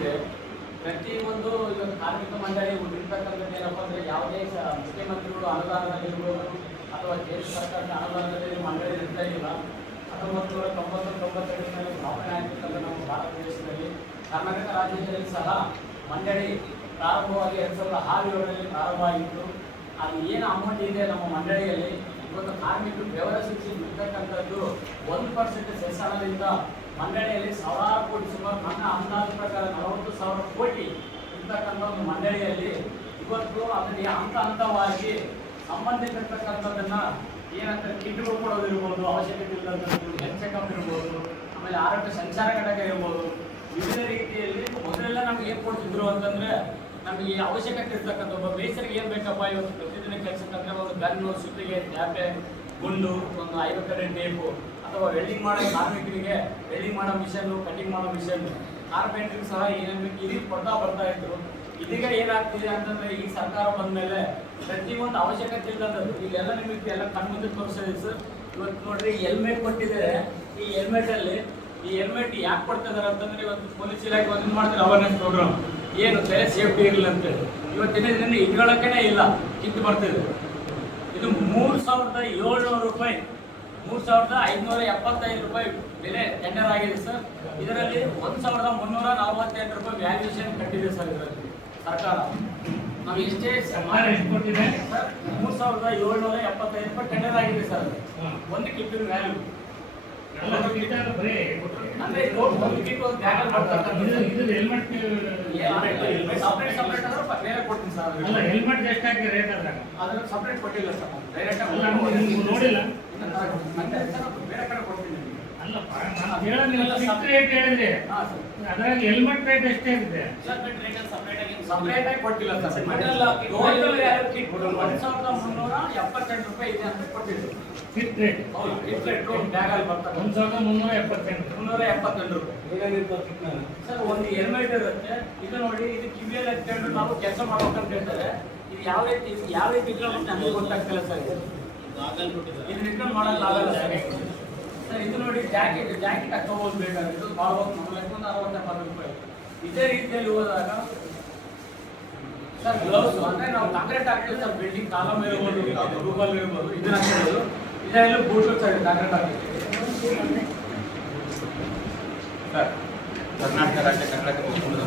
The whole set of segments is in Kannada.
ಏನಿದೆ ಪ್ರತಿಯೊಂದು ಇವತ್ತು ಕಾರ್ಮಿಕ ಮಂಡಳಿ ಇರ್ತಕ್ಕಂಥದ್ದು ಏನಪ್ಪ ಅಂದರೆ ಯಾವುದೇ ಮುಖ್ಯಮಂತ್ರಿಗಳು ಅನುದಾನದಲ್ಲಿರ್ಬೋದು ಅಥವಾ ಕೇಂದ್ರ ಸರ್ಕಾರದ ಅನುದಾನದಲ್ಲಿ ಮಂಡಳಿ ಇರ್ತಾ ಇಲ್ಲ. 1999 ಸ್ಥಾಪನೆ ಆಗಿರ್ತಕ್ಕಂಥ ನಮ್ಮ ಭಾರತ ದೇಶದಲ್ಲಿ ಕರ್ನಾಟಕ ರಾಜ್ಯದಲ್ಲಿ ಸಹ ಮಂಡಳಿ ಪ್ರಾರಂಭವಾಗಿ 2006 ಪ್ರಾರಂಭ ಆಗಿತ್ತು. ಅದು ಏನು ಅಮೌಂಟ್ ಇದೆ ನಮ್ಮ ಮಂಡಳಿಯಲ್ಲಿ ಇವತ್ತು ಕಾರ್ಮಿಕರು ಬೆವರ ಶಿಕ್ಷೆ ಇರ್ತಕ್ಕಂಥದ್ದು 1% ಸೆಸನದಿಂದ ಮಂಡಳಿಯಲ್ಲಿ ಸಾವಿರಾರು ಕೋಟಿ, ಸುಮಾರು ನನ್ನ ಅಂದಾಜು ಪ್ರಕಾರ 40,000 ಕೋಟಿ ಇರ್ತಕ್ಕಂಥ ಒಂದು ಮಂಡಳಿಯಲ್ಲಿ ಇವತ್ತು ಅದಕ್ಕೆ ಹಂತವಾಗಿ ಸಂಬಂಧಿಸಿರ್ತಕ್ಕಂಥದ್ದನ್ನು ಏನಂತ ಕಿಟ್ಗಳು ಕೊಡೋದಿರ್ಬೋದು, ಅವಶ್ಯಕತೆ ಇಲ್ಲದಂಥದ್ದು ಹೆಲ್ತ್ ಚೆಕಪ್ ಇರ್ಬೋದು, ಆಮೇಲೆ ಆರೋಗ್ಯ ಸಂಚಾರ ಘಟಕ ಇರ್ಬೋದು, ವಿವಿಧ ರೀತಿಯಲ್ಲಿ ಮೊದಲೆಲ್ಲ ನಮ್ಗೆ ಏನು ಕೊಡ್ತಿದ್ರು ಅಂತಂದರೆ ನಮಗೆ ಅವಶ್ಯಕತೆ ಇರ್ತಕ್ಕಂಥ ಒಬ್ಬ ಬೇಸರಿಗೆ ಏನು ಬೇಕಪ್ಪ ಇವತ್ತು ಪ್ರತಿದಿನ ಕೆಲಸಕ್ಕಂದ್ರೆ ಒಂದು ಗನ್ನು, ಸುತ್ತಿಗೆ, ಟ್ಯಾಪೆ, ಗುಂಡು, ಒಂದು 50 ಟೇಪು ಅಥವಾ ವೆಲ್ಡಿಂಗ್ ಮಾಡೋ ಕಾರ್ಮಿಕರಿಗೆ ವೆಲ್ಡಿಂಗ್ ಮಾಡೋ ಮಿಷನ್ನು, ಕಟಿಂಗ್ ಮಾಡೋ ಮಿಷನ್ನು, ಕಾರ್ಪೆಂಟ್ರಿಗೆ ಸಹ ಏನೇನು ಬೇಕು ಈ ರೀತಿ ಬರ್ತಾ ಇದ್ರು. ಇದೀಗ ಏನಾಗ್ತಿದೆ ಅಂತಂದರೆ ಈ ಸರ್ಕಾರ ಬಂದ ಮೇಲೆ ಪ್ರತಿಯೊಂದು ಅವಶ್ಯಕತೆ ಇಲ್ಲದಂಥದ್ದು ಇಲ್ಲೆಲ್ಲ ನಿಮಗೆ ಎಲ್ಲ ಕಣ್ಮುಂದೆ ತೋರಿಸಿದೆ ಸರ್. ಇವತ್ತು ನೋಡ್ರಿ ಹೆಲ್ಮೆಟ್ ಕೊಟ್ಟಿದ್ದಾರೆ. ಈ ಹೆಲ್ಮೆಟಲ್ಲಿ ಈ ಹೆಲ್ಮೆಟ್ ಯಾಕೆ ಕೊಡ್ತಿದ್ದಾರೆ ಅಂತಂದರೆ ಇವತ್ತು ಪೊಲೀಸ್ ಇಲಾಖೆ ಒಂದು ಮಾಡ್ತಾರೆ ಅವೇರ್ನೆಸ್ ಪ್ರೋಗ್ರಾಮ್, ಏನು ತಲೆ ಸೇಫ್ಟಿ ಇರಲಿಲ್ಲ ಅಂತೇಳಿ. ಇವತ್ತಿನ ದಿನ ಇಟ್ಕೊಳ್ಳೋಕ್ಕೇ ಇಲ್ಲ, ಕಿತ್ತು ಬರ್ತಿದೆ. ಇದು 3,700 ರೂಪಾಯಿ, 3,575 ರೂಪಾಯಿ ಬೆಲೆ ಟೆಂಡರ್ ಆಗಿದೆ ಸರ್. ಇದರಲ್ಲಿ 1,348 ರೂಪಾಯಿ ವ್ಯಾಲ್ಯೂಯೇಷನ್ ಕಟ್ಟಿದೆ ಸರ್. ಇದರಲ್ಲಿ ಸರ್ಕಾರ ನಾವು ಎಷ್ಟೇ ಎಷ್ಟು ಕೊಟ್ಟಿದೆ ಸರ್, 3,775 ರೂಪಾಯಿ ಟೆಂಡರ್ ಆಗಿದೆ ಸರ್. ಒಂದು ಕಿಟ್ಟಿನ ವ್ಯಾಲ್ಯೂ ಅಂದ್ರೆ ಒಂದು ಕಿಟ್ ಒಂದು ಬ್ಯಾಗಲ್ ಸಪ್ರೇಟ್ ಅಂದ್ರೆ ಬೇರೆ ಕೊಡ್ತೀನಿ ಸರ್. ಹೆಲ್ಮೆಟ್ ಎಷ್ಟಾಗಿ ರೇಟ್ ಅದನ್ನ ಸಪ್ರೇಟ್ ಕೊಟ್ಟಿಲ್ಲ ಸರ್, ಡೈರೆಕ್ಟ್ ನೋಡಿಲ್ಲ, ಬೇರೆ ಕಡೆ ಕೊಡ್ತೀನಿ. ರೇಟ್ ಹೇಳಿದ್ರೆ ಅದ್ರಾಗ ಹೆಲ್ಮೆಟ್ ರೇಟ್ ಎಷ್ಟೇ ಇದೆ ಸಪ್ರೇಟ್ ಆಗಿ ಕೊಟ್ಟಿಲ್ಲ ಸರ್. ಟೋಟಲ್ ಕಿಟ್ 1,378 ರೂಪಾಯಿ ಇದೆ ಅಂತ ಕೊಟ್ಟಿದ್ರು. ಕಿಟ್ ರೇಟ್ ಬ್ಯಾಗಲ್ಲಿ ಬರ್ತದೆ 1,378 ರೂಪಾಯಿ ಸರ್. ಒಂದು ಹೆಲ್ಮೆಟ್ ಇರುತ್ತೆ. ಇದು ನೋಡಿ, ಇದು ಕಿವಿಯಲ್ಲಿ ಹಚ್ಕೊಂಡು ನಾವು ಕೆಲಸ ಮಾಡ್ಬೇಕಂತ ಹೇಳ್ತಾರೆ. ಇದು ಯಾವ ರೀತಿ ಇಟ್ಕೊಂಡು ನಮಗೆ ಗೊತ್ತಾಗ್ತಿಲ್ಲ ಸರ್. ಇದು ಇಟ್ಕೊಂಡು ಮಾಡಲ್ಲ ಆಗಲ್ಲ ಸರ್. ಸರ್ ಇದು ನೋಡಿ, ಜಾಕೆಟ್ ಹಾಕೋಬೋದು ಬೇಕಾದ್ರೆ ಇದು ಭಾಳ ಹೋಗಿ ನಮ್ಮ 60-70 ರೂಪಾಯಿ. ಇದೇ ರೀತಿಯಲ್ಲಿ ಹೋದಾಗ ಸರ್ ಗ್ಲೌಸ್ ಅಂದರೆ ನಾವು ಕಾಂಕ್ರೀಟ್ ಹಾಕ್ತೀವಿ ಸರ್. ಬಿಲ್ಡಿಂಗ್ ಕಾಲಮ್ ಇರ್ಬೋದು, ರೂಬಲ್ ಇರ್ಬೋದು, ಇದನ್ನ ಹಾಕೋದು. ಇದೆಲ್ಲ ಬೂಟು ಸರ್, ಕಾಂಕ್ರೀಟ್ ಹಾಕ್ತೀವಿ ಸರ್. ಕರ್ನಾಟಕ ರಾಜ್ಯ ಕನ್ನಡ ಒಕ್ಕೂಟದ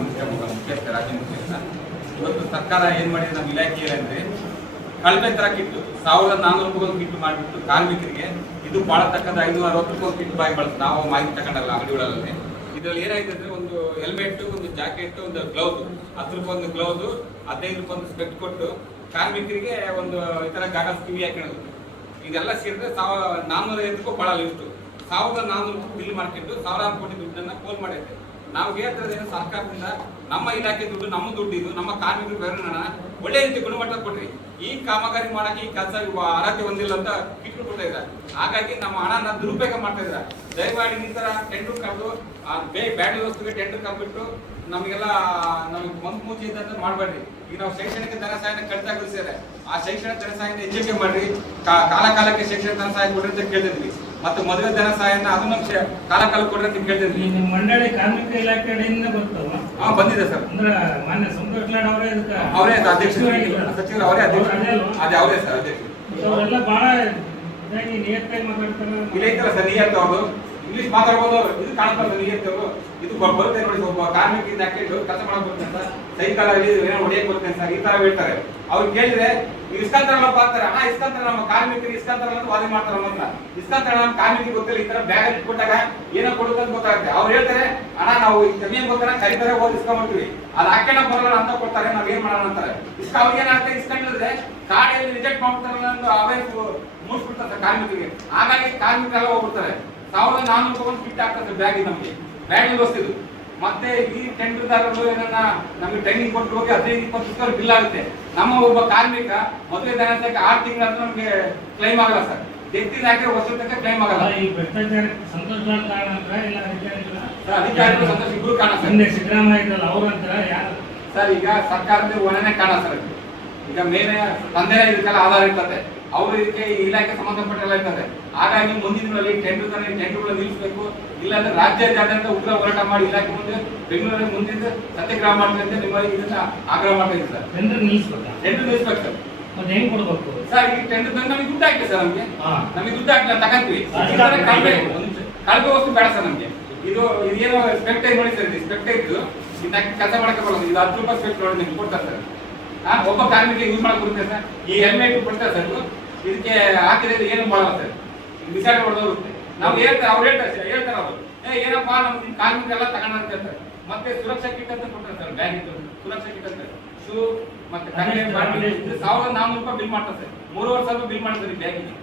ಮುಖ್ಯಸ್ಥ ರಾಜ್ಯ ಮುಖ್ಯಸ್ಥ. ಇವತ್ತು ಸರ್ಕಾರ ಏನು ಮಾಡಿದೆ ನಮ್ಮ ಇಲಾಖೆಯಲ್ಲಿ ಅಂದರೆ ಕಳಪೆ ಥರ ಕಿಟ್ಟು 1,400 ರೂಪಾಯಿ ಒಂದು ಕಿಟ್ಟು ಮಾಡಿಬಿಟ್ಟು ಕಾರ್ಮಿಕರಿಗೆ ಇದು ಭಾಳ ತಕ್ಕಂಥ 560 ರೂಪಾಯಿ ಒಂದು ಕಿಟ್ಟು ಬಾಯಿ ಬಳಸ್ತು. ನಾವು ಮಾಹಿತಿ ತಗೊಂಡಲ್ಲ ಅಂಗಡಿಗಳಲ್ಲಿ. ಇದರಲ್ಲಿ ಏನಾಯ್ತು ಅಂದರೆ ಒಂದು ಹೆಲ್ಮೆಟ್ಟು, ಒಂದು ಜಾಕೆಟ್, ಒಂದು ಗ್ಲೌಸು, 10 ರೂಪಾಯಿ ಒಂದು ಗ್ಲೌಸು, 15 ರೂಪಾಯಿ ಒಂದು ಸ್ಪೆಕ್ಟ್ ಕೊಟ್ಟು ಕಾರ್ಮಿಕರಿಗೆ ಒಂದು ಈ ಥರ ಗಾಗಲ್ಸ್ ಕಿವಿ ಹಾಕೋದು. ಇದೆಲ್ಲ ಸೇರಿದ್ರೆ 1,450 ರೂಪಾಯಿ ಭಾಳ ಲಿಸ್ಟು. 1,400 ರೂಪಾಯಿ ಬಿಲ್ ಮಾಡ್ಕೊಂಡು 1,000 ಕೋಟಿ ದುಡ್ಡನ್ನು ಪೋಲ್ ಮಾಡೈತೆ. ನಾವು ಹೇಳ್ತಿರೋದೇನು, ಸರ್ಕಾರದಿಂದ ನಮ್ಮ ಇಲಾಖೆ ದುಡ್ಡು, ನಮ್ಮ ದುಡ್ಡು ಇದು, ನಮ್ಮ ಕಾರ್ಮಿಕರು ಬೇರೆ ಒಳ್ಳೆ ರೀತಿ ಗುಣಮಟ್ಟ ಕೊಡ್ರಿ. ಈ ಕಾಮಗಾರಿ ಮಾಡಕ್ಕೆ ಈ ಕೆಲಸ ಅರ್ಹತೆ ಹೊಂದಿಲ್ಲ ಅಂತ ಕಿಟ್ಟು ಕೊಡ್ತಾ ಇದ್ದಾರೆ. ಹಾಗಾಗಿ ನಮ್ಮ ಹಣನ ದುರುಪಯೋಗ ಮಾಡ್ತಾ ಇದ್ದಾರೆ. ದಯಮಾಡಿ ಈ ಥರ ಟೆಂಡರ್ ಕರೆದು ಬ್ಯಾಡ್ ವ್ಯವಸ್ಥೆಗೆ ಟೆಂಡರ್ ಕರೆದ್ಬಿಟ್ಟು ನಮಗೆಲ್ಲ ನಮಗೆ ಮುಂಚೆ ಇದ್ದಂತ ಮಾಡಬೇಡ್ರಿ. ಈಗ ನಾವು ಶೈಕ್ಷಣಿಕ ಧನ ಸಹಾಯನ ಕಡಿತಗೊಳಿಸಿದ್ದಾರೆ. ಆ ಶೈಕ್ಷಣಿಕ ಧನ ಸಹಾಯನ ಹೆಚ್ಚಿಗೆ ಮಾಡ್ರಿ. ಕಾಲಕ್ಕೆ ಶೈಕ್ಷಣಿಕ ಧನ ಸಹಾಯ ಕೊಡ್ರಿ ಅಂತ ಕೇಳ್ತಿದ್ವಿ. ಮತ್ತು ಮದುವೆ ಧನ ಸಹಾಯನ ಅದನ್ನು ಕಾಲ ಕೊಡ್ರಿ ಅಂತ ಕೇಳ್ತಿದ್ವಿ. ನಿಮ್ಮ ಮಂಡಳಿ ಕಾರ್ಮಿಕ ಇಲಾಖೆ ಕಡೆಯಿಂದ ಬರ್ತಾವ? ಬಂದಿದೆ ಸರ್. ಅಂದ್ರೆ ಮಾನ್ಯ ಸಂತೋಷ್ ಲಾಡ್ ಅವರೇ ಅಧ್ಯಕ್ಷರು, ಸಚಿವರು ಅವರೇ ಅಧ್ಯಕ್ಷರು. ಅದೇ ಅವರೇ ಸರ್ ಅಧ್ಯಕ್ಷರು. ಅವರೆಲ್ಲ ಬಹಳ ಇದಾಗಿ ನಿಯತ್ತಾಗಿ ಮಾತಾಡ್ತಾರೆ. ಇಲ್ಲ ಐತಲ್ಲ ಸರ್, ನಿಯತ್ತು ಅವರು ಇಂಗ್ಲೀಷ್ ಮಾತಾಡ್ಬೋದು. ಇದು ಕಾಣ್ತಾರೆ ಸರ್ ನಿಯತ್ತು ಅವರು. ಇದು ಬರುತ್ತೆ ನೋಡಿ, ಒಬ್ಬ ಕಾರ್ಮಿಕರಿಂದ ಹಾಕಿದ್ದು ಕೆಲಸ ಮಾಡಕ್ ಬರ್ತೇನೆ ಸರ್, ಸೈಕಲಲ್ಲಿ ಏನೋ ಹೊಡೆಯಕ್ಕೆ ಬರ್ತೇನೆ ಸರ್, ಈ ತರ ಹೇಳ್ತಾರೆ. ಅವ್ರು ಕೇಳಿದ್ರೆ ಇಸ್ಕಂತಾರಲ್ಲಪ್ಪ ಅಂತಾರೆ. ಇಸ್ಕಂತಾರೆ, ನಮ್ಮ ಕಾರ್ಮಿಕರಿಗೆ ಇಸ್ಕಂತಾರಲ್ಲ ಅಂತ ವಾದ ಮಾಡ್ತಾರೆ. ಮೊದಲ ಇಸ್ಕಂತಾರ ನಮ್ಮ ಕಾರ್ಮಿಕರಿಗೆ ಗೊತ್ತಿಲ್ಲ. ಈ ತರ ಬ್ಯಾಗ್ ಅಲ್ಲಿ ಕೊಟ್ಟಾಗ ಏನೋ ಕೊಡುತ್ತೆ ಗೊತ್ತಾಗುತ್ತೆ. ಅವ್ರು ಹೇಳ್ತಾರೆ, ನಾವು ಜಮೀನ್ ಗೊತ್ತಾರ ಕರಿತಾರೆ, ಹೋಗಿ ಇಸ್ಕೊಂಡ್ಬಿಡ್ತೀವಿ, ಅದು ಹಾಕೋಣ ಬರಲ್ಲ ಅಂತ ಕೊಡ್ತಾರೆ, ನಾವ್ ಏನ್ ಮಾಡೋಣ ಅಂತಾರೆ. ಅವ್ರಿಗೆ ಏನಾಗ್ತದೆ, ಇಸ್ಕೊಂಡಿದ್ರೆ ಗಾಡಿಯಲ್ಲಿ ರಿಜೆಕ್ಟ್ ಮಾಡ್ತಾರಲ್ಲ ಅಂತ ಅವೇ ಮೂಡ್ಸ್ಬಿಡ್ತಾರೆ ಕಾರ್ಮಿಕರಿಗೆ. ಹಾಗಾಗಿ ಕಾರ್ಮಿಕರೆಲ್ಲ ಹೋಗ್ಬಿಡ್ತಾರೆ. 1,400 ರೂಪಾಯಿ ಕಿಟ್ ಆಗ್ತದೆ ಬ್ಯಾಗ್. ನಮಗೆ ಬ್ಯಾಗ್ ವ್ಯವಸ್ಥೆ. ಮತ್ತೆ ಈ ಟೆಂಡರ್ದಾರರು ಏನನ್ನ ನಮಗೆ ಟ್ರೈನಿಂಗ್ ಕೊಟ್ಟು ಹೋಗಿ 15-20 ರೂಪಾಯಿ ಬಿಲ್ ಆಗುತ್ತೆ. ನಮ್ಮ ಒಬ್ಬ ಕಾರ್ಮಿಕ ಮದುವೆ ಧನಕ್ಕೆ 6 ತಿಂಗಳಾದ್ರೂ ನಮಗೆ ಕ್ಲೈಮ್ ಆಗಲ್ಲ ಸರ್. ವ್ಯಕ್ತಿನ ಹಾಕಿರೋ ವರ್ಷ ತನಕ ಕ್ಲೈಮ್ ಆಗಲ್ಲ. ಈ ಭ್ರಷ್ಟಾಚಾರ ಸಂತೋಷ್ ಲಾಡ್ ಕಾರಣ ಅಂತ ಇಲ್ಲ ಅಧಿಕಾರಿಗಳು ಸಂತೋಷ್ ಇಬ್ರು ಕಾರಣ ಸರ್. ಸಿದ್ದರಾಮಯ್ಯ ಇದ್ರಲ್ಲ ಅವ್ರಂತರ ಯಾರು ಸರ್? ಈಗ ಸರ್ಕಾರದ ಹೊಣೆನೇ ಕಾರಣ ಸರ್. ಈಗ ಮೇಲೆ ತಂದೆನೇ ಇದಕ್ಕೆಲ್ಲ ಆಧಾರ ಇರ್ತದೆ. ಅವರು ಇದಕ್ಕೆ ಇಲಾಖೆ ಸಂಬಂಧಪಟ್ಟೆಲ್ಲ ಇರ್ತಾರೆ. ಹಾಗಾಗಿ ಮುಂದಿನ ದಿನಗಳಲ್ಲಿ ಟೆಂಡರ್ಗಳನ್ನು ನಿಲ್ಲಿಸಬೇಕು, ಇಲ್ಲಾಂದ್ರೆ ರಾಜ್ಯಾದ್ಯಂತ ಉಗ್ರ ಹೋರಾಟ ಮಾಡಿ ಇಲಾಖೆ ಮುಂದೆ ಬೆಂಗಳೂರಲ್ಲಿ ಮುಂದಿನ ಸತ್ಯಾಗ್ರಹ ಮಾಡ್ತಾರೆ ಅಂತ ನಿಮ್ಮಲ್ಲಿ ಇದನ್ನ ಆಗ್ರಹ ಮಾಡ್ತಾ ಇದ್ದೀವಿ ಸರ್. ಟೆಂಡರ್ ನಿಲ್ಲಿಸ್ಬೇಕಾ? ಟೆಂಡರ್ ನಿಲ್ಲಿಸ್ಬೇಕು ಸರ್. ಮತ್ತೆ ಹೆಂಗ್ ಕೊಡ್ಬೇಕು ಸರ್? ಈ ಟೆಂಡರ್ ನಮಗೆ ದುಡ್ಡು ಹಾಕಿ ಸರ್, ನಮಗೆ ದುಡ್ಡು ಹಾಕಿ ತಗೊಂತೀವಿ. ಕಳಪೆ ವಸ್ತು ಬೇಡ ಸರ್ ನಮಗೆ. ಇದು ಏನೋ ಸ್ಪೆಕ್ಟೈರ್ ನೋಡಿ ಸರ್, ಸ್ಪೆಕ್ಟೈರ್ ಇದಕ್ಕೆ ಕೆಲಸ ಮಾಡಕ್ಕೆ ಬರೋದು. ಇದು 10 ರೂಪಾಯಿ ಸ್ಪೆಕ್ಟ್ ನೋಡಿ ನಿಮ್ಗೆ ಕೊಡ್ತಾರೆ ಸರ್. ಒಬ್ಬ ಕಾರ್ಮಿಕ ಯೂಸ್ ಮಾಡಕ್ ಬರುತ್ತೆ ಸರ್. ಈ ಹೆಲ್ಮೆಟ್ ಕೊಡ್ತಾರೆ ಸರ್, ಇದಕ್ಕೆ ಹಾಕಿದ್ರೆ ಏನು ಮಾಡಲ್ಲ ಸರ್, ಬಿಸಾಡಿ ಹೊಡೆದೋಗುತ್ತೆ. ನಾವು ಹೇಳ್ತಾರೆ, ಅವ್ರು ಹೇಳ್ತಾರೆ ಅವರು ಏನಪ್ಪಾ ನಮ್ಗೆ ಕಾರ್ಮಿಕರೆಲ್ಲ ತಗೊಂಡ ಅಂತ ಹೇಳ್ತಾರೆ. ಮತ್ತೆ ಸುರಕ್ಷಾ ಕಿಟ್ ಅಂತ ಕೊಡ್ತಾರೆ ಸರ್, ಬ್ಯಾಗ್ ಇತ್ತು ಸುರಕ್ಷಾ ಕಿಟ್ ಅಂತ, ಶೂ ಮತ್ತೆ ಕನ್ನಡ 1400 ರೂಪಾಯಿ ಬಿಲ್ ಮಾಡ್ತಾರೆ ಸರ್. 3,500 ಬಿಲ್ ಮಾಡ್ತಾರೆ ಈ ಬ್ಯಾಗಿಗೆ,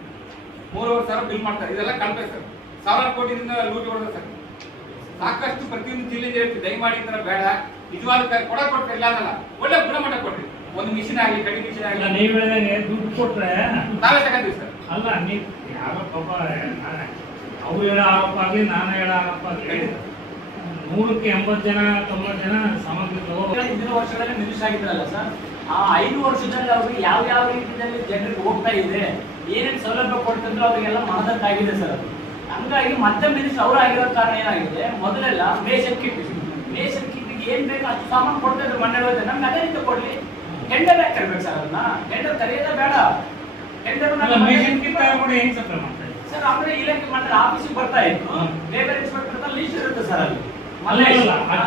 3,500 ಬಿಲ್ ಮಾಡ್ತಾರೆ. ಇದೆಲ್ಲ ಕಳಪೆ ಸರ್. 1,000 ಕೋಟಿಯಿಂದ ಲೂಟಿ ಹೊಡೆದ ಸರ್. ಸಾಕಷ್ಟು ಪ್ರತಿಯೊಂದು ಜಿಲ್ಲೆಗೆ ಹೇಳ್ತೀವಿ, ದಯಮಾಡಿ ಈ ತರ ಬೇಡ. ನಿಜವಾದ ಕೊಟ್ರೆ ಇಲ್ಲ ಅನ್ನಲ್ಲ, ಒಳ್ಳೆ ಗುಣಮಟ್ಟ ಕೊಟ್ರಿ. ಒಂದು ಮಿಷಿನ್ ಆಗಲಿ, ಕಡಿ ಮಿಷಿನ್ ಆಗಲಿ, ನೀವು ಹೇಳಿದಂಗೆ ದುಡ್ಡು ಕೊಟ್ರೆ ನಾವೇ ತಗೊಂತೀವಿ ಸರ್. ಅಲ್ಲ ನೀವು ಯಾರೋ ಪಾಪ ಅವ್ರು ಹೇಳೋ ಆರೋಪ ಆಗಲಿ, ನಾನು ಹೇಳೋ ಆರೋಪ ಆಗಲಿ, 100ಕ್ಕೆ 80 ಜನ 90 ಜನ ಸಾಮಗ್ರಿ ಹಿಂದಿನ ವರ್ಷಗಳಲ್ಲಿ ಮಿನಿಸ್ಟರ್ ಆಗಿದ್ರಲ್ಲ ಸರ್, ಆ 5 ವರ್ಷದಲ್ಲಿ ಅವ್ರಿಗೆ ಯಾವ ರೀತಿಯಲ್ಲಿ ಜನರಿಗೆ ಹೋಗ್ತಾ ಇದೆ, ಏನೇನು ಸೌಲಭ್ಯ ಕೊಡ್ತಿದ್ರು ಅವರಿಗೆಲ್ಲ ಮನದಟ್ಟಾಗಿದೆ ಸರ್. ಅದು ಹಂಗಾಗಿ ಮತ್ತೆ ಮಿನಿಸ್ಟರ್ ಅವರು ಆಗಿರೋ ಕಾರಣ ಏನಾಗಿದೆ, ಮೊದಲೆಲ್ಲ ರೇಷನ್ ಕಿಟ್ ಏನ್ ಬೇಕು ಅಷ್ಟು ಸಾಮಾನು ಕೊಡ್ತಾ ಇದ್ರು ಮಂಡ್ಯ ಹೋದ್ರೆ, ನಮ್ಗೆ ಅದೇ ರೀತಿ ಕೊಡ್ಲಿ. ಟೆಂಡರ್ ಯಾಕೆ ಕರಿಬೇಕು ಸರ್? ಅದನ್ನ ಟೆಂಡರ್ ಕರೆಯೋದೇ ಬೇಡ. ಟೆಂಡರ್ ಸರ್ ಆಮೇಲೆ ಇಲಾಖೆ ಮಾಡಿದ್ರೆ ಆಫೀಸಿಗೆ ಬರ್ತಾ ಇತ್ತು, ಲೇಬರ್ ಇನ್ಸ್ಪೆಕ್ಟರ್ ಲಿಸ್ಟ್ ಇರುತ್ತೆ ಸರ್ ಅಲ್ಲಿ.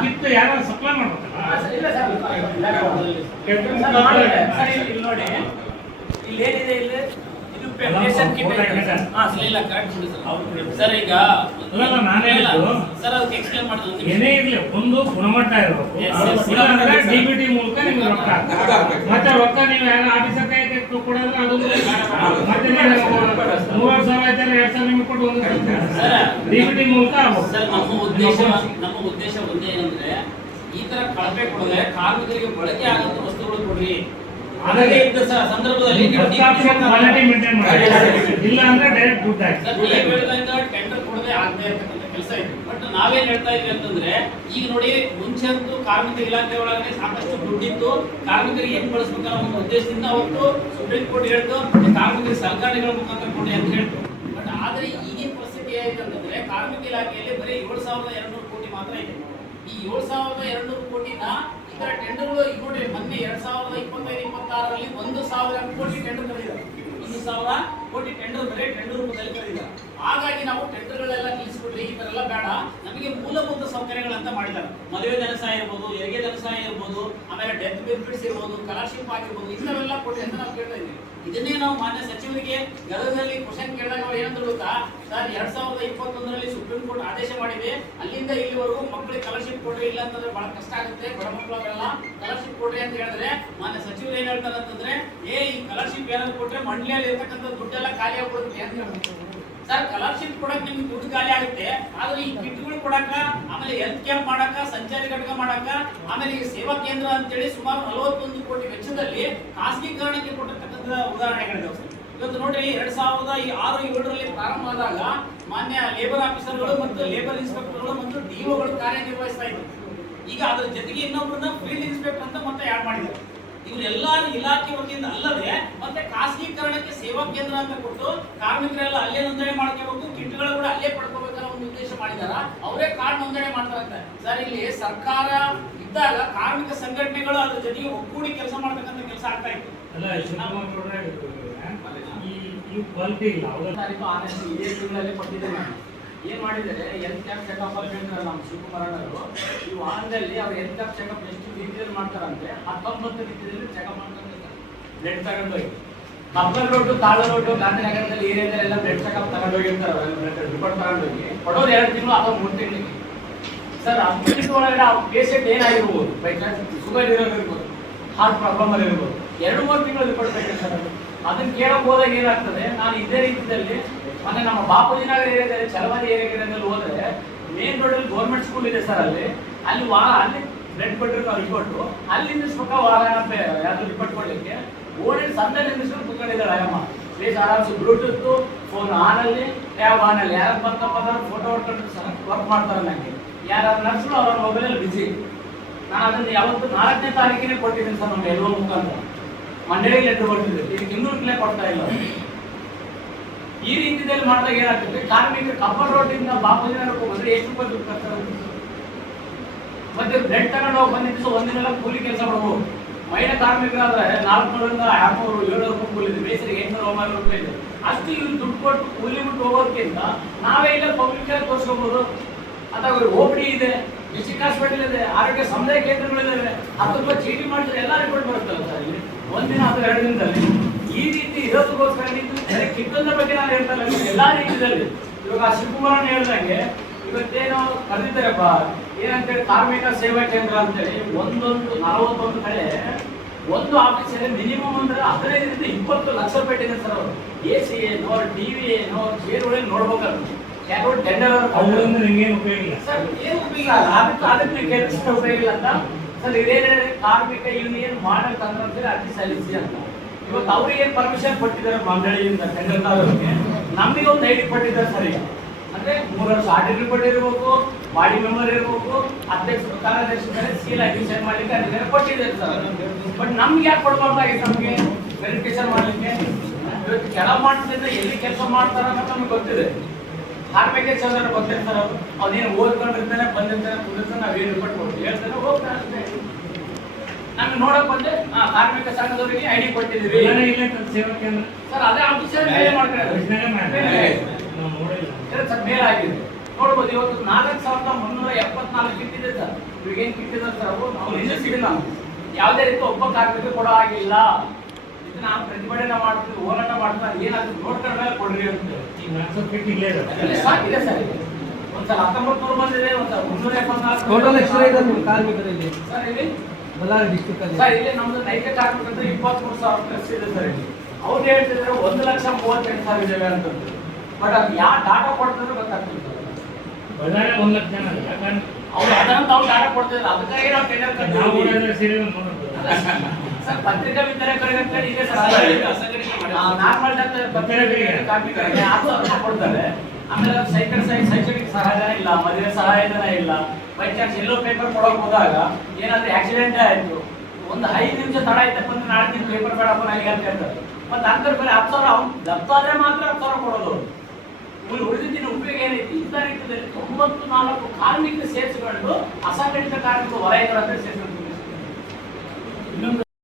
ಕಿತ್ತು ಯಾರು ಸಪ್ಲೈ ಮಾಡ್ಬೇಕಲ್ಲ? ಇಲ್ಲ ಸರ್, ಇಲ್ಲಿ ನೋಡಿ, ಇಲ್ಲಿ ಏನಿದೆ, ಇಲ್ಲಿ ಇದು ರೇಷನ್ ಕಿಟ್ ಸರ್. ಈಗ ಸರ್ ಅದಕ್ಕೆ ಎಕ್ಸ್ಪ್ಲೇನ್ ಮಾಡ್ತೀನಿ. ಏನೇ ಇರ್ಲಿ, ಒಂದು ಗುಣಮಟ್ಟ ಇರಬೇಕು. ಡಿಬಿಟಿ ಮೂಲಕ ನಿಮ್ಗೆ ರೊಕ್ಕ, ಮತ್ತೆ ರೊಕ್ಕ ನೀವು ಆಫೀಸರ್ ಕೈ ಕೊಡೋದ್ರೆ ಅದು ಮತ್ತೆ 3,000 ಆಯ್ತಾರೆ, 2,000 ನಿಮ್ಗೆ ಕೊಟ್ಟು ಒಂದು ಡಿಬಿಟಿ ಮೂಲಕ ಸರ್. ನಮ್ಮ ಉದ್ದೇಶ ಒಂದೇ ಏನಂದ್ರೆ, ಈ ತರ ಕಳಪೆ ಕೊಡದೆ ಕಾರ್ಮಿಕರಿಗೆ ಬಳಕೆ ಆಗುವಂತ ವಸ್ತುಗಳು ಕೊಡ್ರಿ. ಅದೇ ಇದ್ದ ಸಂದರ್ಭದಲ್ಲಿ ಇಲ್ಲ ಅಂದ್ರೆ ಡೈರೆಕ್ಟ್ ದುಡ್ಡು ಹಾಕಿ ಟೆಂಡರ್ ಕೊಡದೆ ಆಗದೆ ಇರ್ತಕ್ಕಂಥ ಕೆಲಸ ಇದೆ. ಬಟ್ ನಾವೇನ್ ಹೇಳ್ತಾ ಇದ್ವಿ ಅಂತಂದ್ರೆ, ಈಗ ನೋಡಿ ಮುಂಚೆ ಅಂತೂ ಕಾರ್ಮಿಕ ಇಲಾಖೆ ಒಳಗಡೆ ಸಾಕಷ್ಟು ದುಡ್ಡಿತ್ತು, ಕಾರ್ಮಿಕರಿಗೆ ಹೆಂಗ್ ಬಳಸ್ಬೇಕನ್ನೋ ಒಂದು ಉದ್ದೇಶದಿಂದ ಅವತ್ತು ಸುಪ್ರೀಂ ಕೋರ್ಟ್ ಹೇಳ್ತು, ಕಾರ್ಮಿಕರಿಗೆ ಸಹಕಾರಿಗಳ ಮುಖಾಂತರ ಕೊಡಿ ಅಂತ ಹೇಳ್ತು. ಬಟ್ ಆದ್ರೆ ಈಗಿನ ಪರಿಸ್ಥಿತಿ ಏನಾಯ್ತು ಅಂತಂದ್ರೆ, ಕಾರ್ಮಿಕ ಇಲಾಖೆಯಲ್ಲಿ ಬರೀ 7,200 ಕೋಟಿ ಮಾತ್ರ ಇದೆ. ಈ 7,200 ಕೋಟಿನ ಇತರ ಟೆಂಡರ್ಗಳು ಈಗ ನೋಡಿ, ಮೊನ್ನೆ 2025-26ರಲ್ಲಿ 1,000 ಕೋಟಿ ಟೆಂಡರ್ ಕರೆದಿದ್ದಾರೆ. 1,000 ಕೋಟಿ ಟೆಂಡರ್ ಬರೀ ಟೆಂಡರ್ ರೂಪದಲ್ಲಿ ಕರೆದಿದ್ದಾರೆ. ಹಾಗಾಗಿ ನಾವು ಟೆಂಡರ್ಗಳೆಲ್ಲ ನಿಲ್ಲಿಸ್ಬಿಟ್ರಿ, ಈ ತರ ಎಲ್ಲ ಬೇಡ, ನಮಗೆ ಮೂಲಭೂತ ಸೌಕರ್ಯಗಳಂತ ಮಾಡಿದ್ದಾರೆ. ಮದುವೆ ಧನ ಸಹಾಯ ಇರ್ಬೋದು, ಹೆರಿಗೆ ಧನ ಸಹಾಯ ಇರ್ಬೋದು, ಆಮೇಲೆ ಡೆತ್ ಬೆನಿಫಿಟ್ಸ್ ಇರ್ಬೋದು, ಸ್ಕಾಲರ್ಶಿಪ್ ಆಗಿರ್ಬೋದು, ಇಂಥವೆಲ್ಲ ಕೊಡಿ ಅಂತ ನಾವು ಕೇಳ್ತಾ ಇದ್ದೀವಿ. ಇದನ್ನೇ ನಾವು ಮಾನ್ಯ ಸಚಿವರಿಗೆ ಗದಗದಲ್ಲಿ ಕ್ವಶನ್ ಕೇಳಿದಾಗ ಅವ್ರು ಏನಂದ್ರು ಗೊತ್ತಾ ಸರ್, 2021ರಲ್ಲಿ ಸುಪ್ರೀಂ ಕೋರ್ಟ್ ಆದೇಶ ಮಾಡಿದೆ, ಅಲ್ಲಿಂದ ಇಲ್ಲಿವರೆಗೂ ಮಕ್ಕಳಿಗೆ ಸ್ಕಾಲರ್ಶಿಪ್ ಕೊಡ್ರಿ, ಇಲ್ಲ ಅಂತಂದ್ರೆ ಬಹಳ ಕಷ್ಟ ಆಗುತ್ತೆ, ಬಡ ಮಕ್ಕಳೆಲ್ಲ ಸ್ಕಾಲರ್ಶಿಪ್ ಕೊಡ್ರಿ ಅಂತ ಹೇಳಿದ್ರೆ, ಮಾನ್ಯ ಸಚಿವರು ಏನ್ ಹೇಳ್ತಾರೆ ಅಂತಂದ್ರೆ, ಈ ಸ್ಕಾಲರ್ಶಿಪ್ ಏನಾದ್ರು ಕೊಟ್ರೆ ಮಂಡ್ಲಿಯಲ್ಲಿ ಇರ್ತಕ್ಕಂಥ ದುಡ್ಡೆಲ್ಲ ಖಾಲಿ ಆಗ್ಬಿಡುತ್ತೆ ಅಂತ ಹೇಳ್ತಾರೆ. ಸರ್, ಸ್ಕಾಲರ್ಶಿಪ್ ಕೊಡಕ್ ನಿಮ್ಗೆ ದುಡ್ಡು ಖಾಲಿ ಆಗುತ್ತೆ, ಆದ್ರೆ ಈ ಕಿಟ್ಗಳು ಕೊಡಕ, ಆಮೇಲೆ ಹೆಲ್ತ್ ಕ್ಯಾಂಪ್ ಮಾಡಕ, ಸಂಚಾರಿ ಘಟಕ ಮಾಡಕ, ಆಮೇಲೆ ಈ ಸೇವಾ ಕೇಂದ್ರ ಅಂತೇಳಿ ಸುಮಾರು 41 ಕೋಟಿ ವೆಚ್ಚದಲ್ಲಿ ಖಾಸಗೀಕರಣಕ್ಕೆ ಕೊಟ್ಟಿರ್ತಕ್ಕಂಥ ಉದಾಹರಣೆಗಳಿದಾವೆ ಸರ್. ಇವತ್ತು ನೋಡ್ರಿ, 2006-7ರಲ್ಲಿ ಪ್ರಾರಂಭ ಆದಾಗ ಮಾನ್ಯ ಲೇಬರ್ ಆಫೀಸರ್ಗಳು ಮತ್ತು ಲೇಬರ್ ಇನ್ಸ್ಪೆಕ್ಟರ್ಗಳು ಮತ್ತು ಡಿಒಗಳು ಕಾರ್ಯನಿರ್ವಹಿಸ್ತಾ ಇದ್ರು. ಈಗ ಅದರ ಜೊತೆಗೆ ಇನ್ನೊಬ್ಬರನ್ನ ಫೀಲ್ಡ್ ಇನ್ಸ್ಪೆಕ್ಟರ್ ಅಂತ ಮತ್ತೆ ಆಡ್ ಮಾಡಿದ್ದಾರೆ. ಇವರೆಲ್ಲ ಇಲಾಖೆ ವತಿಯಿಂದ ಅಲ್ಲದೆ ಮತ್ತೆ ಖಾಸಗೀಕರಣಕ್ಕೆ ಸೇವಾ ಕೇಂದ್ರ ಅಂತ ಕೊಟ್ಟು ಕಾರ್ಮಿಕರೆಲ್ಲ ಅಲ್ಲೇ ನೋಂದಣಿ ಮಾಡ್ಕೋಬೇಕು, ಕಿಟ್ಗಳು ಕೂಡ ಅಲ್ಲೇ ಪಡ್ಕೋಬೇಕನ್ನೋ ಒಂದು ಉದ್ದೇಶ ಮಾಡಿದಾರ. ಅವರೇ ಕಾರ್ಡ್ ನೋಂದಣಿ ಮಾಡ್ತಾರಂತೆ ಸರ್. ಇಲ್ಲಿ ಸರ್ಕಾರ ಇದ್ದಾಗ ಕಾರ್ಮಿಕ ಸಂಘಟನೆಗಳು ಅದ್ರ ಜೊತೆಗೆ ಒಗ್ಗೂಡಿ ಕೆಲಸ ಮಾಡ್ತಕ್ಕಂಥ ಕೆಲಸ ಆಗ್ತಾ ಇತ್ತು. ಕ್ವಾಲಿಟಿ ಇಲ್ಲ. ಇದೇ ತಿಂಗಳಲ್ಲಿ ಕೊಟ್ಟಿದ್ದೇನೆ. ಏನ್ ಮಾಡಿದರೆ, ಹೆಲ್ತ್ ಕ್ಯಾಂಪ್ ಚೆಕಪ್ ಅಲ್ಲಿ ಹೇಳ್ತಾರೆ ನಮ್ಮ ಶಿವಕುಮಾರ್ ಅವರು, ಈ ವಾರದಲ್ಲಿ ಅವ್ರು ಹೆಲ್ತ್ ಕ್ಯಾಂಪ್ ಚೆಕಪ್ ಎಷ್ಟು ರೀತಿಯಲ್ಲಿ ಮಾಡ್ತಾರಂತೆ, 19 ರೀತಿಯಲ್ಲಿ ಚೆಕಪ್ ಮಾಡ್ತಾರೆ. ಬ್ಲಡ್ ತಗೊಂಡೋಗಿ ಕಬ್ಬನ್ ರೋಡು, ತಾಳ ರೋಡು, ಗಾಂಧಿನಗರದಲ್ಲಿ ಏರಿಯಾದಲ್ಲೆಲ್ಲ ಬ್ಲಡ್ ಚೆಕಪ್ ತಗೊಂಡೋಗಿರ್ತಾರೆ. ರಿಪೋರ್ಟ್ ತಗೊಂಡೋಗಿ ಕೊಡೋದು 2 ತಿಂಗಳು ಅಥವಾ 3 ತಿಂಗಳಿಗೆ ಸರ್. 10 ತಿಂಗಳ ಒಳಗಡೆ ಆ ಪೇಷಂಟ್ ಏನಾಗಿರ್ಬೋದು, ಬೈ ಚಾನ್ಸ್ ಶುಗರ್ ಇರೋದಿರ್ಬೋದು, ಹಾರ್ಟ್ ಪ್ರಾಬ್ಲಮ್ ಅಲ್ಲಿ ಇರ್ಬೋದು, 2-3 ತಿಂಗಳು ರಿಪೋರ್ಟ್ ಬೇಕು ಸರ್. ಅದನ್ನ ಕೇಳಕ್ ಹೋದಾಗ ಏನಾಗ್ತದೆ, ನಾನು ಇದೇ ರೀತಿಯಲ್ಲಿ ಮೊನ್ನೆ ನಮ್ಮ ಬಾಪೂಜಿ ನಗರ ಏರಿಯಾದಲ್ಲಿ, ಚಲವಾದಿ ಏರಿಯಾದಲ್ಲಿ ಹೋದ್ರೆ, ಮೇನ್ ರೋಡಲ್ಲಿ ಗೌರ್ಮೆಂಟ್ ಸ್ಕೂಲ್ ಇದೆ ಸರ್, ಅಲ್ಲಿ ಅಲ್ಲಿ ಬ್ಲಡ್ ಕೊಟ್ಟರು ನಾವು ರಿಪೋರ್ಟು, ಅಲ್ಲಿ ನಿಲ್ಲಿಸ್ಬೇಕಾ ಯಾವ್ದು ರಿಪೋರ್ಟ್ ಕೊಡ್ಲಿಕ್ಕೆ ಓಡಿ ಸಂತೆ ನಿಲ್ಲಿಸ್ಕೊಂಡು ಕುತ್ಕೊಂಡಿದ್ದಾರೆ ಅಯ್ಯಮ್ಮ. ಪ್ಲೀಸ್ ಆರಾಮ್ಸು ಬ್ಲೂಟೂತ್ ಫೋನ್ ಆನಲ್ಲಿ, ಟ್ಯಾಬ್ ಆನಲ್ಲಿ, ಯಾರು ಬಂತಪ್ಪ ಅಂದ್ರೆ ಫೋಟೋ ಹೊಡ್ಕೊಂಡು ಸರ್ ವರ್ಕ್ ಮಾಡ್ತಾರೆ. ನನಗೆ ಯಾರು ನರ್ಸ್ರು ಅವ್ರ ಮೊಬೈಲಲ್ಲಿ ಬಿಸಿ. ನಾನು ಅದನ್ನು ಯಾವತ್ತು 4ನೇ ತಾರೀಕಿನೇ ಕೊಟ್ಟಿದ್ದೀನಿ ಸರ್, ನಮ್ಮ LO ಮುಖಾಂತರ ಮಂಡ್ಯಕ್ಕೆ ಲೆಟ್ರ್ ಕೊಟ್ಟಿದ್ದೆ. ಇದಕ್ಕೆ ಇನ್ನೂರು ಕಿಲೇ ಕೊಡ್ತಾ ಇಲ್ಲ. ಈ ರೀತಿಯಲ್ಲಿ ಮಾಡಿದಾಗ ಏನಾಗ್ತದೆ, ಕಾರ್ಮಿಕರು ಕಬ್ಬನ್ ರೋಡಿಂದ ಬಾಪೂಜಿ ನಗರಕ್ಕೆ ಬಂದ್ರೆ ಎಷ್ಟು ರೂಪಾಯಿ ದುಡ್ಡು ಕಟ್ತಾರೆ? ಮತ್ತೆ ಬ್ಲೆಡ್ ತಗೊಂಡು ಹೋಗಿ ಬಂದಿದ್ದು ಒಂದಿನೆಲ್ಲ ಕೂಲಿ ಕೆಲಸ ಮಾಡ್ಬೋದು. ಮಹಿಳಾ ಕಾರ್ಮಿಕರಾದ್ರೆ 400ರಿಂದ 600, 700 ರೂಪಾಯಿ ಕೂಲಿ ಇದೆ, ಬೇಸರಿಗೆ 800, 900 ರೂಪಾಯಿ ಇದೆ. ಅಷ್ಟು ಇವ್ರು ದುಡ್ಡು ಕೊಟ್ಟು ಕೂಲಿ ಬಿಟ್ಟು ಹೋಗೋದಕ್ಕಿಂತ ನಾವೇ ಇಲ್ಲ ಪಬ್ಲಿಕ್ ತೋರಿಸ್ಕೋಬಹುದು. ಅಥವಾ ಓಪಡಿ ಇದೆ, ಡಿಸ್ಟ್ರಿಕ್ಟ್ ಹಾಸ್ಪಿಟಲ್ ಇದೆ, ಆರೋಗ್ಯ ಸಮುದಾಯ ಕೇಂದ್ರಗಳಿದ್ದಾವೆ. 10 ರೂಪಾಯಿ ಚೀಟಿ ಮಾಡಿದ್ರೆ ಎಲ್ಲ ರಿಪೋರ್ಟ್ ಬರುತ್ತಲ್ಲ ಸರ್ ಇಲ್ಲಿ ಒಂದಿನ ಅಥವಾ 2 ದಿನದಲ್ಲಿ. ಈ ರೀತಿ ಇರೋದಕ್ಕೋಸ್ಕರ ಕಿತ್ತದ ಬಗ್ಗೆ ನಾನು ಹೇಳ್ತಲ್ಲ, ಎಲ್ಲಾ ರೀತಿಯಲ್ಲಿ ಇವಾಗ ಶಿವಕುಮಾರನ್ ಹೇಳ್ದಂಗೆ ಇವತ್ತೇನೋ ಕರೆದಿದ್ದಾರಪ್ಪ ಏನಂತೇಳಿ ಕಾರ್ಮಿಕ ಸೇವಾ ಕೇಂದ್ರ ಅಂತೇಳಿ 41 ಕಡೆ ಒಂದು ಆಫೀಸಲ್ಲಿ ಮಿನಿಮಮ್ ಅಂದ್ರೆ 15ರಿಂದ 20 ಲಕ್ಷ ರೂಪಾಯಿ ಇದೆ ಸರ್. ಅವರು AC ಏನೋ TV ಏನೋ ಚೇರ್ಗಳೇನು ನೋಡ್ಬೇಕಲ್ಲ, ಕೆಲವರು ಟೆಂಡರ್ ಅವರಿಂದ ನಿಮ್ಗೇನು ಉಪಯೋಗ ಇಲ್ಲ ಸರ್. ಏನು ಉಪಯೋಗ ಇಲ್ಲ, ಅದಕ್ಕೆ ಕೆಲಸ ಉಪಯೋಗ ಇಲ್ಲ ಅಂತ ಸರ್. ಇದೇನೇ ಕಾರ್ಮಿಕ ಯೂನಿಯನ್ ಮಾಡಲ್ ತಂದ್ರೆ ಅಂತೇಳಿ ಅರ್ಜಿ ಸಲ್ಲಿಸಿ ಅಂತ ಇವತ್ತು ಅವ್ರಿಗೆ ಏನು ಪರ್ಮಿಷನ್ ಕೊಟ್ಟಿದ್ದಾರೆ ಮಂಡಳಿಯಿಂದ ಟೆಂಡರ್ ತಾಲೂಕಿಗೆ, ನಮಗೆ ಒಂದು ಐಡಿ ಕೊಟ್ಟಿದ್ದಾರೆ ಸರ್. ಈಗ ಅಂದ್ರೆ 3 ವರ್ಷ ಆಡಿಟ್ ರಿಪೋರ್ಟ್ ಇರಬೇಕು, ಬಾಡಿ ಮೆಂಬರ್ ಇರಬೇಕು, ಅಧ್ಯಕ್ಷರು ಕಾರ್ಯದರ್ಶಿ ಮೇಲೆ ಸೀಲ್ ಅಡ್ಮಿಷನ್ ಮಾಡ್ಲಿಕ್ಕೆ ಅಧಿಕಾರ ಕೊಟ್ಟಿದ್ದಾರೆ ಸರ್. ಬಟ್ ನಮ್ಗೆ ಯಾಕೆ ಕೊಡ್ಬಾರ್ದಾಗಿತ್ತು? ನಮಗೆ ವೆರಿಫಿಕೇಶನ್ ಮಾಡ್ಲಿಕ್ಕೆ ಇವತ್ತು ಕೆಳ ಮಾಡ್ತಿದ್ರೆ ಎಲ್ಲಿ ಕೆಲಸ ಮಾಡ್ತಾರ ಅಂತ ನಮ್ಗೆ ಗೊತ್ತಿದೆ. ಕಾರ್ಮಿಕ ಚಂದ್ರ ಗೊತ್ತಿರ್ತಾರೆ, ಅವನೇನು ಓದ್ಕೊಂಡಿರ್ತಾನೆ ಬಂದಿರ್ತಾನೆ ಕುದಿರ್ತಾನೆ, ನಾವೇನು ರಿಪೋರ್ಟ್ ಕೊಡ್ತೀವಿ ಹೇಳ್ತಾನೆ ಹೋಗ್ತಾನೆ ಅಷ್ಟೇ. ನಮ್ಗೆ ನೋಡಕ್ ಬಂದೆ ಕಾರ್ಮಿಕ ಸಂಘದವರಿಗೆ ಐಡಿ ಕೊಟ್ಟಿದ್ದೀವಿ ಸೇವಾ ಕೇಂದ್ರ ಸರ್. ಅದೇ ಆಫೀಸರ್ ಮೇಲೆ ಮಾಡ್ತಾರೆ ಸರ್, ಮೇಲ್ ಆಗಿದೆ ನೋಡ್ಬೋದು. ಇವತ್ತು 4,374 ಕಿಟ್ ಇದೆ ಸರ್. ಇವಾಗ ಏನ್ ಕಿಟ್ ಇದೆ ಸರ್, ಅವ್ರು ನಿಲ್ಲಿಸಿಲ್ಲ. ಯಾವುದೇ ರೀತಿ ಒಬ್ಬ ಕಾರ್ಮಿಕ ಕೊಡೋ ಆಗಿಲ್ಲ. ಇದು ನಾವು ಪ್ರತಿಭಟನೆ ಮಾಡ್ತೀವಿ, ಹೋರಾಟ ಮಾಡ್ತೀವಿ, ಏನಾದ್ರು ನೋಡ್ಕೊಂಡ್ರೆ ಕೊಡ್ರಿ ಅಂತ ಈಗ 400 ಕಿಟ್ ಇಲ್ಲೇ ಇದೆ. ಸಾಕಿದೆ ಸರ್. ಒಂದ್ಸಲ 1900 ಬಂದಿದೆ, ಒಂದ್ಸಲ 374 ಟೋಟಲ್ ಎಷ್ಟು ಇದೆ ನಿಮ್ಮ ಕಾರ್ಮಿಕರಲ್ಲಿ ಸರ್ ಇಲ್ಲಿ ಬಳ್ಳಾರಿ ಡಿಸ್ಟ್ರಿಕ್ಟ್ ಅಲ್ಲಿ? ಸರ್ ಇಲ್ಲಿ ನಮ್ದು ನೈಜ ಕಾರ್ಮಿಕರು 23,000 ಪ್ಲಸ್ ಇದೆ ಸರ್. ಇಲ್ಲಿ ಅವ್ರು ಹೇಳ್ತಿದ್ರೆ 1,38,000 ಇದಾವೆ ಅಂತ. ಬಟ್ ಅದು ಯಾವ ಡಾಟಾ ಕೊಡ್ತಿದ್ರೆ ಗೊತ್ತಾಗ್ತದೆ ಸರ್. ಬಳ್ಳಾರಿ 1 ಲಕ್ಷ ಜನ ಅಲ್ಲ, ಯಾಕಂದ್ರೆ ಅವ್ರು ಅದನ್ನ ತಾವು ಡಾಟಾ ಕೊಡ್ತಿದ್ರು, ಅದಕ್ಕಾಗಿ ನಾವು ಟೆಂಡರ್ ನಾವು ಕಟ್ಟಿದ್ವಿ ಓಡಾಡಿದ್ರೆ ಸೀರೆ ನೋಡೋದು ಸರ್. ಪತ್ರಿಕಾ ವಿತರಕರಿಗೆ ಇದೆ ಸರ್. ನಾರ್ಮಲ್ ಕಾರ್ಮಿಕರಿಗೆ 6,000 ರೂಪಾಯಿ ಕೊಡ್ತಾರೆ. ಆಮೇಲೆ ಶೈಕ್ಷಣಿಕ ಸಹಾಯಧನ ಇಲ್ಲ, ಮದುವೆ ಸಹಾಯಧನ ಇಲ್ಲ. ಬೈ ಚಾನ್ಸ್ ಎಲ್ಲೋ ಪೇಪರ್ ಕೊಡೋಕೆ ಹೋದಾಗ ಏನಾದ್ರೂ ಆಕ್ಸಿಡೆಂಟ್ ಆಯ್ತು, ಒಂದು 5 ನಿಮಿಷ ತಡ ಆಯ್ತಪ್ಪ ಅಂದ್ರೆ ನಾಳೆ ದಿನ ಪೇಪರ್ ಬೇಡಪ್ಪ ನನಗೆ ಅಂತ ಹೇಳ್ತಾರೆ. ಮತ್ತೆ ಅಂತರ ಬೇರೆ 10,000 ಅವ್ನು ದಪ್ಪಾದ್ರೆ ಮಾತ್ರ 10,000 ಕೊಡೋದು. ಉಳಿದಿದ್ದಿನ ಉಪಯೋಗ ಏನೈತಿ? ಇಂಥ ರೀತಿಯಲ್ಲಿ 94 ಕಾರ್ಮಿಕ ಸೇರಿಸಿಕೊಂಡು ಅಸಂಘಟಿತ ಕಾರ್ಮಿಕ ವಲಯಗಳ ಹತ್ರ ಸೇರಿಸ್ಕೊಂಡು